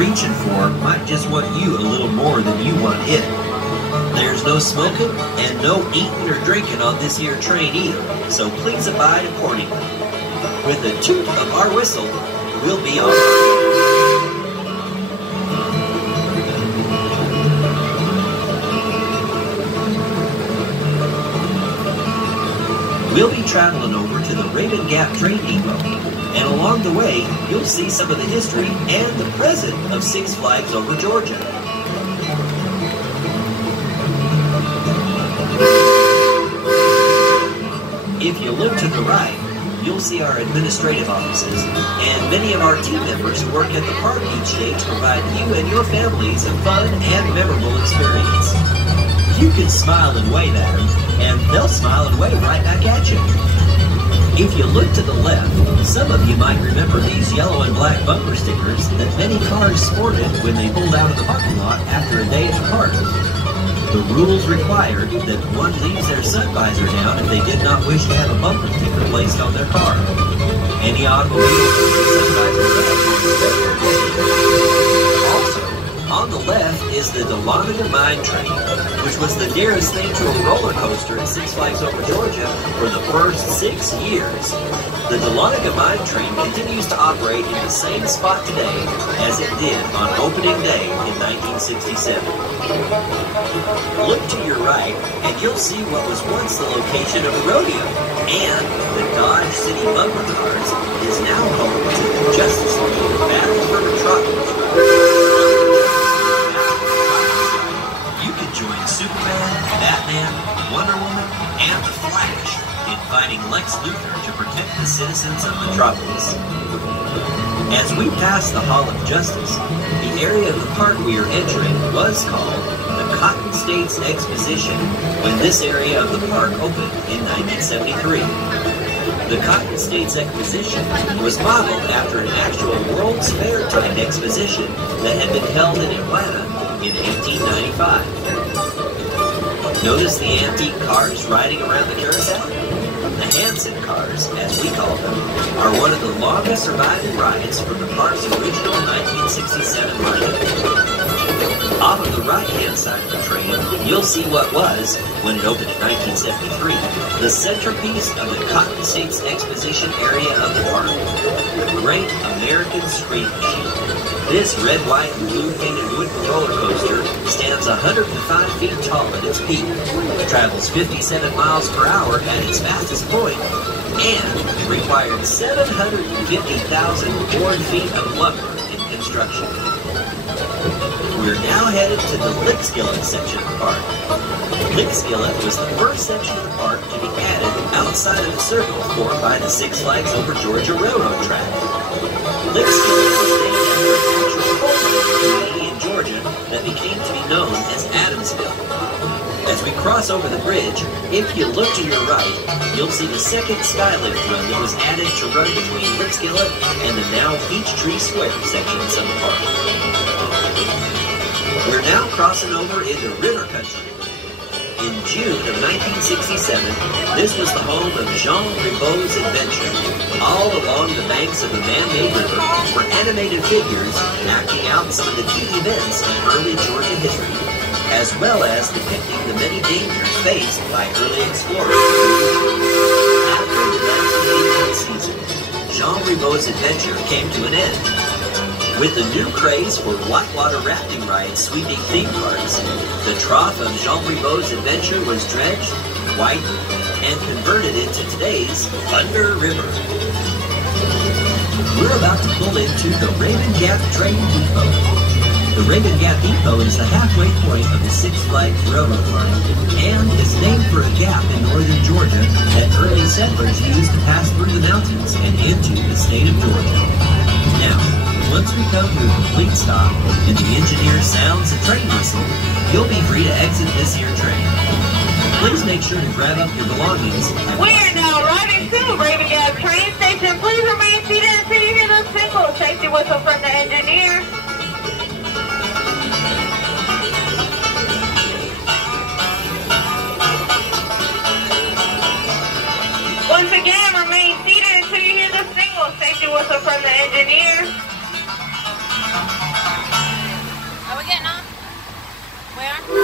reaching for might just want you a little more than you want it. There's no smoking and no eating or drinking on this here train either, so please abide accordingly. With the toot of our whistle, we'll be on our way. We'll be traveling over to the Raven Gap train depot, and along the way, you'll see some of the history and the present of Six Flags Over Georgia. If you look to the right, you'll see our administrative offices and many of our team members who work at the park each day to provide you and your families a fun and memorable experience. You can smile and wave at them, and they'll smile and wave right back at you. If you look to the left, some of you might remember these yellow and black bumper stickers that many cars sported when they pulled out of the parking lot after a day at the park. The rules required that one leaves their sun visor down if they did not wish to have a bumper sticker placed on their car. Any automobile with a sun visor down. Also, on the left is the Dahlonega Mine Train, which was the nearest thing to a roller coaster at Six Flags Over Georgia for the first 6 years. The Dahlonega Mine Train continues to operate in the same spot today as it did on opening day in 1967. Look to your right and you'll see what was once the location of a rodeo, and the Dodge City Bumper Cars is now home to the Justice League Battle for Metropolis. You can join Superman, Batman, Wonder Woman, and the Flash in fighting Lex Luthor to protect the citizens of Metropolis. As we pass the Hall of Justice, the area of the park we are entering was called the Cotton States Exposition when this area of the park opened in 1973. The Cotton States Exposition was modeled after an actual World's Fair type exposition that had been held in Atlanta in 1895. Notice the antique cars riding around the carousel? The Hanson cars, as we call them, are one of the longest surviving rides from the park's original 1967 lineup. Off of the right-hand side of the train, you'll see what was, when it opened in 1973, the centerpiece of the Cotton States Exposition area of the park, the Great American Scream Machine. This red, white, and blue painted wooden roller coaster stands 105 feet tall at its peak, travels 57 miles per hour at its fastest point, and required 750,000 board feet of lumber in construction. We're now headed to the Lickskillet section of the park. Lickskillet was the first section of the park to be added outside of the circle formed by the Six Flags Over Georgia railroad track. Lickskillet was named after a natural coal community in Georgia that became to be known as Adamsville. As we cross over the bridge, if you look to your right, you'll see the second Skylift run that was added to run between Lickskillet and the now Peachtree Square sections of the park. We're now crossing over into River Country. In June of 1967, this was the home of Jean Ribaud's adventure. All along the banks of the man-made river were animated figures acting out some of the key events in early Georgia history, as well as depicting the many dangers faced by early explorers. After the 1989 season, Jean Ribaud's adventure came to an end. With the new craze for whitewater rafting rides sweeping theme parks, the trough of Jean Ribaud's adventure was dredged, widened, and converted into today's Thunder River. We're about to pull into the Raven Gap Train Depot. The Raven Gap Depot is the halfway point of the Six Flags Railroad line and is named for a gap in northern Georgia that early settlers used to pass through the mountains and into the state of Georgia. Now, once we come to a complete stop and the engineer sounds the train whistle, you'll be free to exit this here train. Please make sure to grab up your belongings. We are now arriving to Raven Gap train station. Please remain seated until you hear the signal safety whistle from the engineer. Once again, remain seated until you hear the signal safety whistle from the engineer. Where?